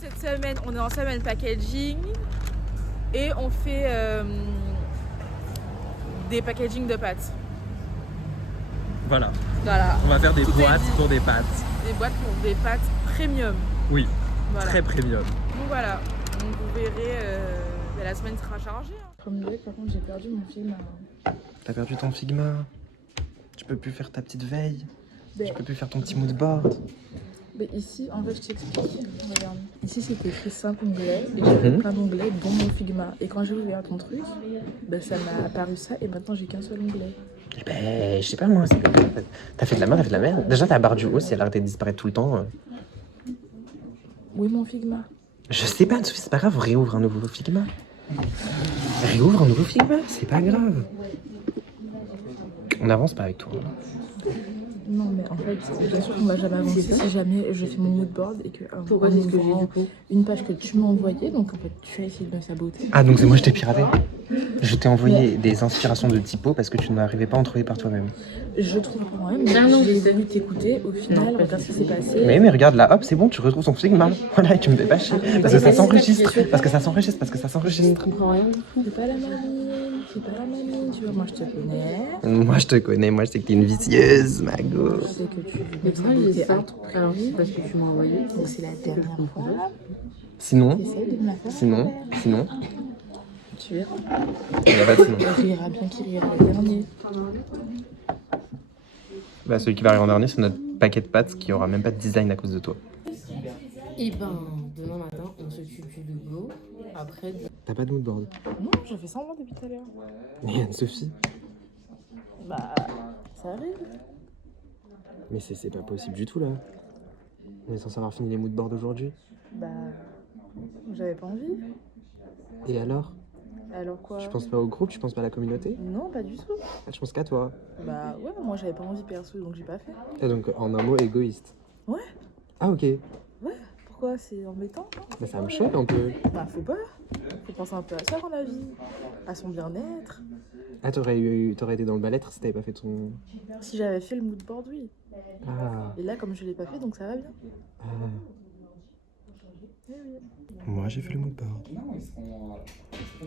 Cette semaine, on est en semaine packaging et on fait des packaging de pâtes. Voilà. Voilà. On va faire des Tout boîtes est dit. pour des pâtes. Des boîtes pour des pâtes premium. Oui, Voilà. très premium. Donc voilà, donc vous verrez, la semaine sera chargée. Comme vous par contre, j'ai perdu mon film. T'as perdu ton Figma. Tu peux plus faire ta petite veille. Ben, Tu peux plus faire ton petit mood board. ben ici, en fait, je t'explique. Regarde. Ici, c'était écrit 5 onglets et j'avais plein d'onglets, dont mon Figma. Et quand j'ai ouvert ton truc, ben, ça m'a apparu ça et maintenant j'ai qu'un seul onglet. Eh ben, je sais pas moi, c'est comme ça. T'as fait de la main, t'as fait de la merde. Déjà, ta barre du haut, si elle arrêtait de disparaître tout le temps. Oui, mon Figma. Je sais pas, Sophie, c'est pas grave, réouvre un nouveau Figma. Réouvre un nouveau Figma, c'est pas grave. On avance pas avec toi. Non, mais en fait, bien sûr qu'on va jamais avancer si jamais je fais mon mood board et que Pourquoi c'est ce que j'ai du coup? une page que tu m'as envoyée, donc en fait tu as essayé de me saboter. Ah, donc c'est moi je t'ai piraté. Je t'ai envoyé des inspirations de typo parce que tu n'arrivais pas à en trouver par toi-même. Je trouve quand même, Ah non, j'ai voulu t'écouter, au final, regarde ce qui s'est passé. Mais regarde là, hop, c'est bon, tu retrouves ton Figma. Voilà, et tu me fais pas chier. Parce que ça s'enregistre. Parce que ça s'enregistre. Parce que ça Je s'enregistre. comprends rien. C'est pas la mamie, c'est pas la mamie, tu vois, moi je te connais. Moi je te connais, moi je sais que t'es une vicieuse, ma go. Je sais que tu veux Mais me pourquoi j'ai saboter ça? à tout prix. Alors c'est parce que tu m'as envoyé. Donc c'est la dernière fois. Sinon, Essaye de me la faire. sinon, Tu verras. il y a pas de sinon. Il rira bien qu'il rira le dernier. Bah, celui qui va arriver en dernier, c'est notre paquet de pâtes qui aura même pas de design à cause de toi. Et ben, demain matin, on s'occupe du logo. Après, T'as pas de mood board. Non, j'ai fait semblant depuis tout à l'heure. Mais Anne-Sophie. Bah, ça arrive. Mais c'est pas possible du tout là. On est censé avoir fini les mood boards aujourd'hui. Bah, j'avais pas envie. Et alors? Alors quoi? Tu penses pas au groupe, tu penses pas à la communauté? Non, pas du tout. Ah, tu penses qu'à toi. Bah ouais, moi j'avais pas envie perso, donc j'ai pas fait. Et donc en un mot, égoïste. Ouais. Ah ok. Ouais, pourquoi? C'est embêtant, hein? Bah ça me choque un peu. Bah faut pas. Faut penser un peu à ça dans la vie. À son bien-être. Ah t'aurais été dans le mal-être si t'avais pas fait ton... Si j'avais fait le mood board, oui. Ah. Et là, comme je l'ai pas fait, donc ça va bien. Ah. Oui, oui. Moi j'ai fait le mood board.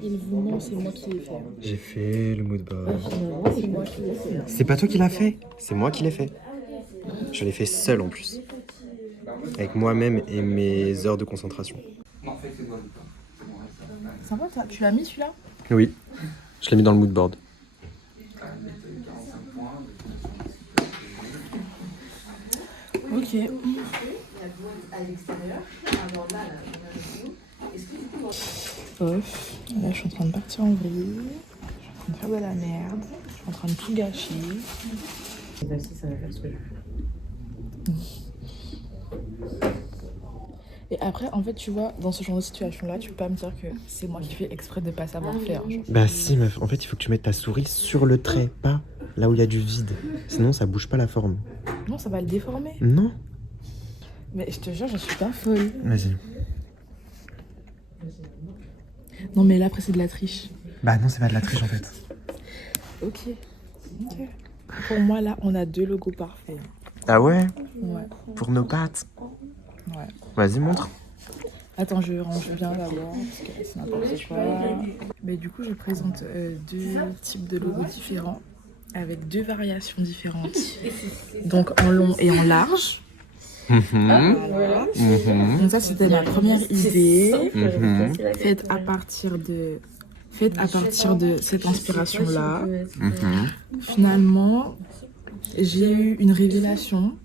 Il vous ment, c'est moi qui l'ai fait. J'ai fait le mood board. Finalement, c'est moi qui l'ai fait. C'est pas toi qui l'as fait, c'est moi qui l'ai fait. Je l'ai fait seul en plus. Avec moi-même et mes heures de concentration. Sympa, toi. Tu l'as mis celui-là? Oui, je l'ai mis dans le mood board. Ok. Ouf. Là, je suis en train de partir en vrille. Je suis en train de faire de la merde. Je suis en train de tout gâcher. bah si, ça va faire ce que je veux. Et après, en fait, tu vois, dans ce genre de situation-là, tu peux pas me dire que c'est moi qui fais exprès de pas savoir faire. Genre. Bah si meuf, en fait il faut que tu mettes ta souris sur le trait, pas là où il y a du vide. Sinon ça bouge pas la forme. Non, ça va le déformer. Non. Mais je te jure, je suis pas folle. Vas-y. Non, mais là, après, c'est de la triche. Bah non, c'est pas de la triche en fait. Ok. Pour moi, là, on a 2 logos parfaits. Ah ouais? Ouais. Pour nos pattes. Ouais. Vas-y, montre. Attends, je range bien d'abord, parce que c'est n'importe quoi. Mais du coup, je présente 2 types de logos différents, avec 2 variations différentes. Donc en long et en large. Voilà. Donc ça, c'était ma première idée. Faite à partir de cette inspiration-là. Finalement, j'ai eu une révélation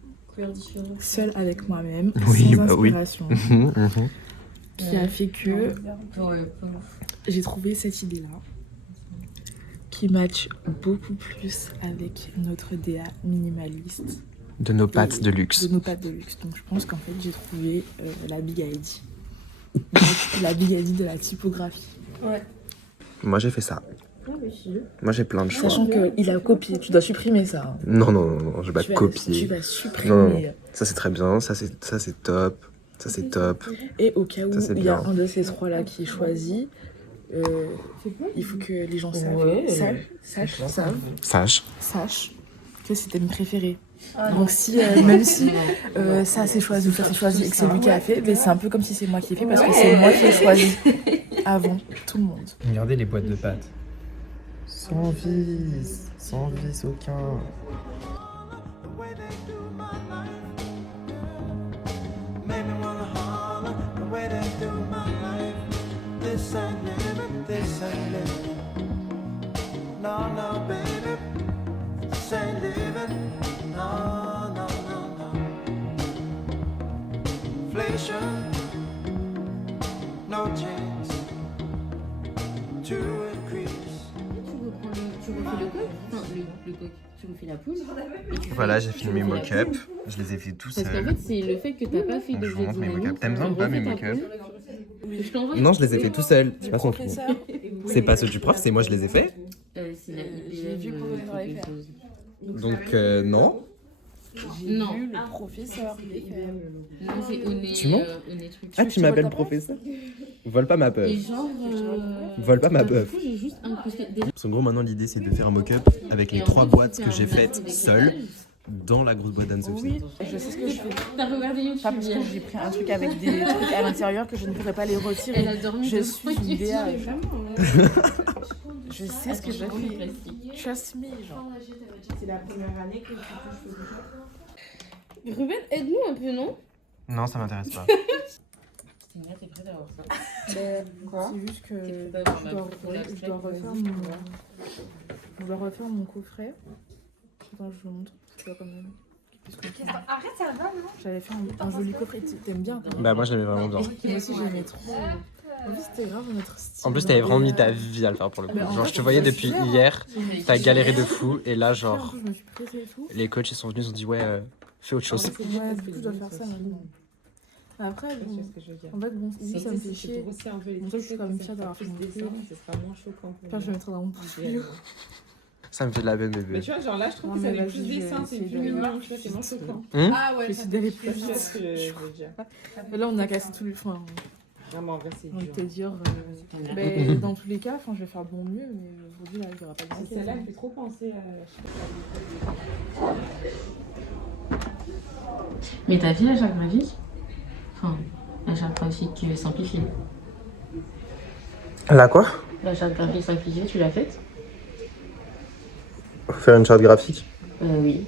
seule avec moi-même, Oui, sans bah oui. inspiration, qui a fait que j'ai trouvé cette idée-là qui match beaucoup plus avec notre DA minimaliste. De nos pattes de luxe. De nos pattes de luxe. Donc je pense qu'en fait j'ai trouvé la Big ID. La Big ID de la typographie. Ouais. Moi j'ai fait ça. Moi j'ai plein de choix. Sachant qu'il a copié, tu dois supprimer ça. Hein. Non, je vais pas copier. Tu vas supprimer. Non, ça c'est très bien, ça c'est top, ça c'est top. Et au cas où il y a bien. un de ces trois-là qui est choisi, il faut que les gens sachent que c'était une préférée. Donc si, même si ça c'est choisi ou ça c'est choisi et que c'est lui qui a fait, mais c'est un peu comme si c'est moi qui ai fait parce que c'est moi qui ai choisi avant tout le monde. Regardez les boîtes de pâtes. Sans vis aucun. No chance to increase. Tu refais le coq, enfin le coq, tu refais la poule. Et tu Voilà, fais- j'ai tu fait mes refais la mock-up. poule. Je les ai fait tout Parce qu'en seul. fait, c'est le fait que t'as pas fait Je vous d'objet montre mes dynamique. mock-up. T'aimes bien ou pas mes mock-up? Je t'envoie. Non, je les ai fait tout seul. C'est pas son trou. C'est pas ceux du prof, c'est moi je les ai fait. C'est la J'ai vu que vous l'avez fait. Donc non. Non. Vu le professeur. Non, c'est honnête. Tu mens? Truc. Ah, tu m'appelles professeur? Vole pas ma Et bœuf. genre. Vole pas ma du bœuf. coup, j'ai juste incrusté. Déjà, Parce qu'en gros, maintenant l'idée c'est de faire un mock-up avec les et en 3 gros, boîtes tu que fais j'ai un faites maître seul d'éclairage. dans la grosse boîte d'Anne-Sophie. Oui, je sais ce que je fais. T'as regardé YouTube Pas parce que hier. j'ai pris un truc avec des trucs à l'intérieur que je ne pourrais pas les retirer. Elle a dormi Je deux suis fois une YouTube, DA. vraiment. Je sais ce que je Vraiment fais. classique. Trust me, genre. C'est la première année que tu touches au Ruben, aide-nous un peu, non? Non, ça m'intéresse pas. C'est bien, t'es prêt d'avoir ça. Quoi C'est juste que C'est je pas dois, je dois refaire mon coffret. Attends, je vous montre. Tu vois, quand même. Arrête, ça va, non? J'avais fait un joli coffret. T'aimes bien quand même. Bah moi je l'aimais vraiment bien. Moi aussi, j'aimais trop. En plus, c'était grave notre style. En plus t'avais vraiment mis ta vie à le faire pour le coup. Mais en Genre fait, je te voyais c'est depuis super, hein. hier, t'as galéré de fou et là genre Je me suis pressée et tout. les coachs ils sont venus ils ont dit ouais fais autre chose. Ouais, du coup, je dois faire ça maintenant. Après, bon, ce que je veux dire. en fait, bon, oui, ça me fait chier. Grossir un peu les Bon, ça, je suis quand même fière d'avoir fait mon truc. ce sera moins choquant pour Enfin, je vais mettre dans mon portfolio. Ça me fait de la peine Mais bébé. tu vois, genre là, je trouve Non, que ça mais fait vas-y, plus je vais dessin, c'est essayer plus d'aller mignon, tu vois, c'est moins choquant. Ah ouais, J'essaie d'aller plus c'est vite. ce que je veux dire. Mais là, on a cassé tous les points. Non, mais en vrai, c'est J'ai envie de dur. te dire. Mais dans tous les cas, je vais faire de mon mieux. Mais aujourd'hui, là, il n'y aura pas de C'est celle-là, elle fait trop penser à. Mais t'as fait la charte graphique? Enfin, la charte graphique simplifiée. Là quoi? La charte graphique simplifiée, tu l'as faite? Faut faire une charte graphique. Oui.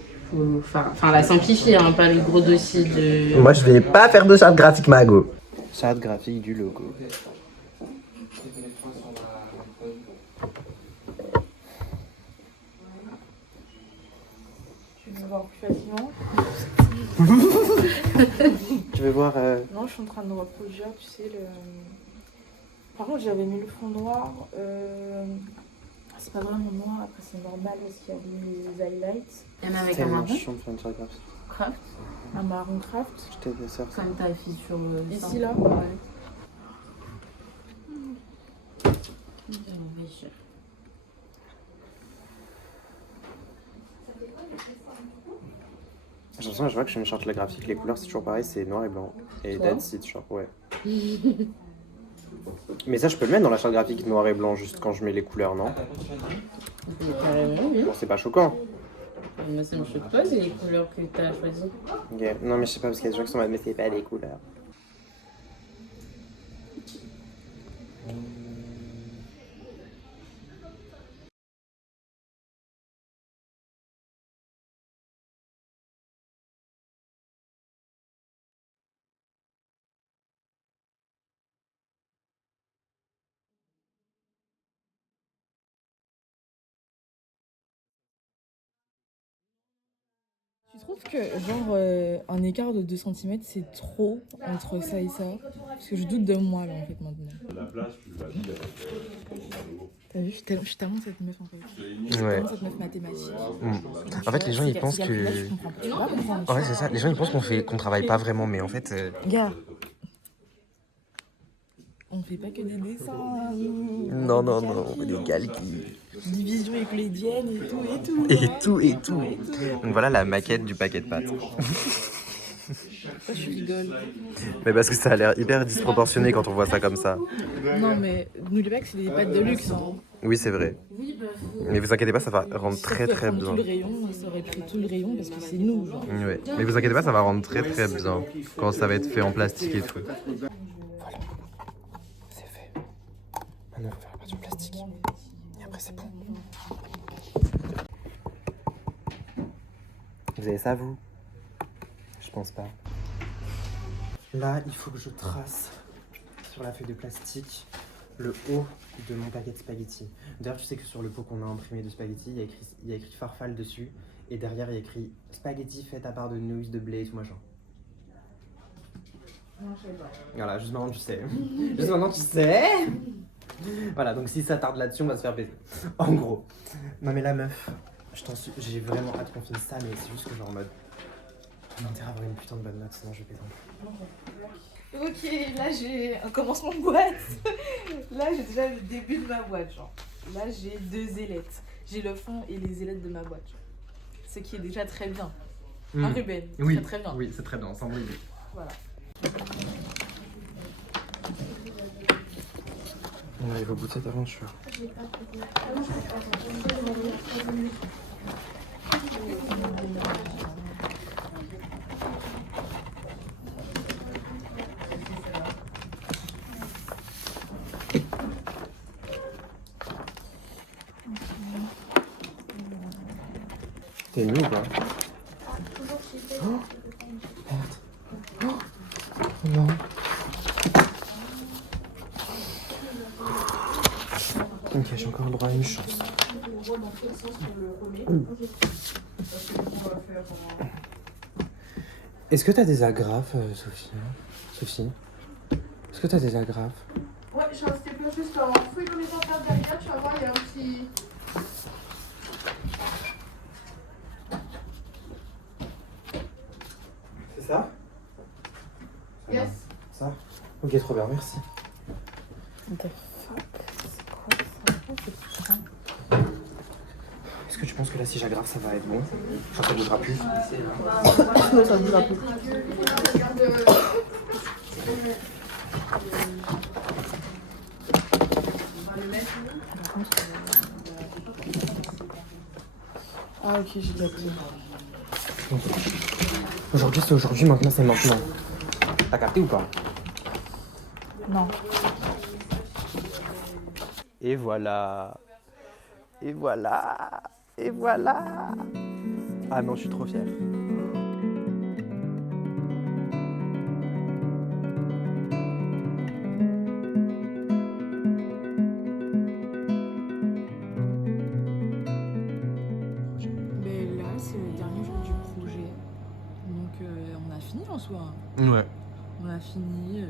Enfin, la simplifier, hein, pas le gros dossier de. Moi je vais pas faire de charte graphique Mago. Charte graphique du logo. Tu veux voir plus facilement. Tu veux voir Non, je suis en train de reproduire, tu sais, le. Par contre, j'avais mis le fond noir. C'est pas vraiment noir, après c'est normal parce qu'il y a des highlights. Il y en a avec un marron chiant de faire une charte graphique. craft, Un marron craft. Je t'ai fait ça. comme t'as fait sur. Ici, là. Ouais. J'ai l'impression que je vois que je fais une charte graphique, les couleurs c'est toujours pareil, c'est noir et blanc. Et Toi that's it, genre, ouais. Mais ça je peux le mettre dans la charte graphique noir et blanc juste quand je mets les couleurs, non? Mais carrément, oui. Bon c'est pas choquant. Moi, ça me choque pas, c'est les couleurs que t'as choisies. Ok, non mais je sais pas parce qu'il y a des gens qui sont en mode, mais c'est pas les couleurs. Tu trouves que, genre, un écart de 2 cm, c'est trop entre ça et ça? Parce que je doute de moi, là, en fait, maintenant. T'as vu, je suis tellement cette meuf, en fait. Je suis Ouais. tellement cette meuf mathématique. En fait les gens ils pensent C'est calcul, là, que... tu comprends pas. Tu vas pas comprendre. Ouais c'est ça, les gens ils pensent qu'on travaille pas vraiment mais en fait... Gars, on fait pas que des dessins. Hein. Non, non, non, on fait des calques. Division euclidienne et tout et tout. Et hein. tout, et tout. Donc voilà la maquette du paquet de pâtes. Pourquoi je rigole? Mais parce que ça a l'air hyper disproportionné quand on voit ça comme ça. Non, mais n'oubliez pas que c'est des pâtes de luxe. Hein. Oui, c'est vrai. Oui, bah, Mais vous inquiétez pas, ça va rendre Ça très fait très prendre bien. tout le rayon, ça aurait pris tout le rayon parce que c'est nous. Genre. Ouais. Mais vous inquiétez pas, ça va rendre très très bien quand ça va être fait en plastique et tout. Voilà, c'est fait. Maintenant, on va faire la partie en plastique. Et après, c'est bon. Vous avez ça, vous? Je pense pas. Là, il faut que je trace sur la feuille de plastique le haut de mon paquet de spaghettis. D'ailleurs, tu sais que sur le pot qu'on a imprimé de spaghettis, il y a écrit farfalle dessus. Et derrière, il y a écrit spaghettis faites à part de nouilles, de blé et tout machin. Non, je sais pas. Voilà, juste maintenant, tu sais. Juste maintenant, tu sais. Voilà, donc si ça tarde là-dessus, on va se faire baiser. En gros. Non, mais la meuf, j'ai vraiment hâte qu'on finisse ça, mais c'est juste que genre en mode. On a intérêt à avoir une putain de bonne note, sinon je vais péter. Ok, là j'ai un commencement de boîte. Là j'ai déjà le début de ma boîte. Genre. Là j'ai 2 ailettes. J'ai le fond et les ailettes de ma boîte. Genre. Ce qui est déjà très bien. Un Ruben, Oui, très très bien. oui, c'est très bien, sans briller. Voilà. On arrive au bout de cette aventure. T'es nu ou pas? Oh, merde. Oh, non. Ok, j'ai encore le droit à une chance. Est-ce que t'as des agrafes, Sophie? Sophie? Est-ce que t'as des agrafes? Ouais, j'ai un stapler juste en fouille dans les affaires derrière, tu vas voir, il y a un petit. C'est ça? Yes. Ça? Ok, trop bien, merci. What the fuck? C'est quoi ça? Est-ce que tu penses que là, si j'aggrave, ça va être bon? Genre, ça bougera plus? Non, ça bougera plus. Ah ok, j'ai capté. Aujourd'hui, c'est aujourd'hui, maintenant, c'est maintenant. T'as capté ou pas? Non. Et voilà. Et voilà. Et voilà. Ah non, je suis trop fière. Mais là, c'est le dernier jour du projet. Donc on a fini en soi. Ouais. On a fini.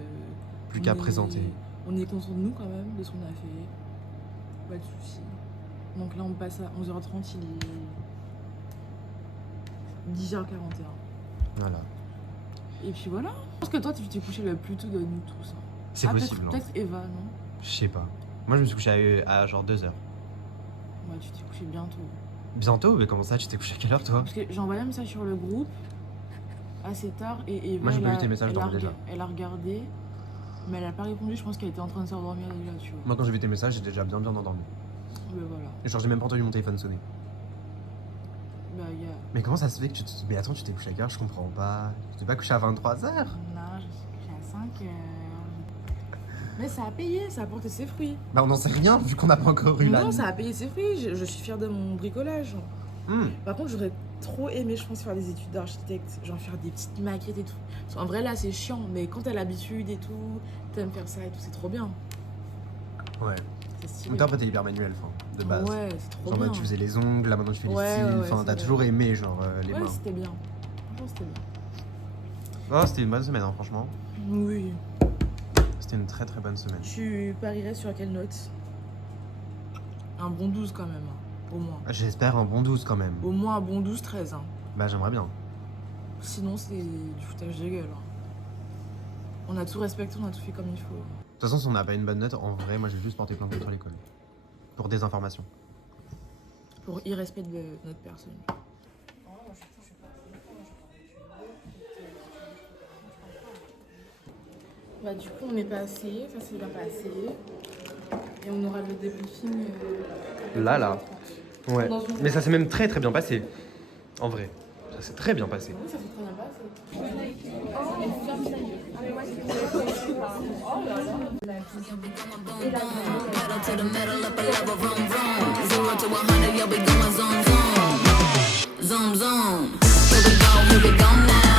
Plus on qu'à est- présenter. On est content de nous quand même, de ce qu'on a fait. Pas de soucis. Donc là, on passe à 11h30, il est 10h41. Voilà. Et puis voilà. Je pense que toi, tu t'es couché le plus tôt de nous tous. Hein. C'est Ah, possible, non? Peut-être Eva, non? Je sais pas. Moi, je me suis couché à genre 2h. Ouais, tu t'es couché bientôt. Bientôt? Mais comment ça? Tu t'es couché à quelle heure, toi? Parce que j'ai envoyé un message sur le groupe assez tard et Eva, Moi, j'ai pas elle vu a- tes messages, elle je a dormais rega- déjà. Elle a regardé, mais elle a pas répondu. Je pense qu'elle était en train de s'endormir déjà, tu vois. Moi, quand j'ai vu tes messages, j'étais déjà bien endormi. Mais voilà. Genre, j'ai même pas entendu mon téléphone sonner. Bah, il y a... Mais comment ça se fait que tu te... Mais attends, tu t'es couché à quelle heure? Je comprends pas. Tu t'es pas couché à 23h? Non, je suis couchée à 5h. Mais ça a payé, ça a porté ses fruits. Bah, on n'en sait rien vu qu'on n'a pas encore eu la. Non, ça a payé ses fruits. Je suis fière de mon bricolage. Par contre, j'aurais trop aimé, je pense, faire des études d'architecte. Genre faire des petites maquettes et tout. Parce qu'en vrai, là, c'est chiant. Mais quand t'as l'habitude et tout, t'aimes faire ça et tout, c'est trop bien. Ouais. C'est stylé. Mais toi, après, t'es hyper manuel, enfin, de base. Ouais, c'est trop Genre, bien. mode, tu faisais les ongles, là maintenant tu fais les Ouais, cils. ouais, Enfin, c'est t'as vrai. toujours aimé, genre, les Ouais, mains. c'était bien. Franchement, c'était bien. Oh, c'était une bonne semaine, hein, franchement. Oui. C'était une très très bonne semaine. Tu parierais sur quelle note? Un bon 12 quand même, hein. Au moins. J'espère un bon 12 quand même. Au moins un bon 12-13. Hein. Bah, j'aimerais bien. Sinon, c'est du foutage de gueule. Hein. On a tout respecté, on a tout fait comme il faut. toute façon, si on n'a pas une bonne note, en vrai, moi, je vais juste porter plainte contre l'école. Pour désinformation. Pour irrespect de notre personne. Bah du coup on est passé, ça s'est bien passé. Et on aura le débriefing Là. Ouais. Mais ça s'est même très très bien passé. En vrai. Ça s'est très bien passé. Oui, ça s'est très bien passé. Pedal to the metal, up a level, vroom vroom. 0 to 100, yeah, we going zoom zoom. Zoom zoom. Here we go now.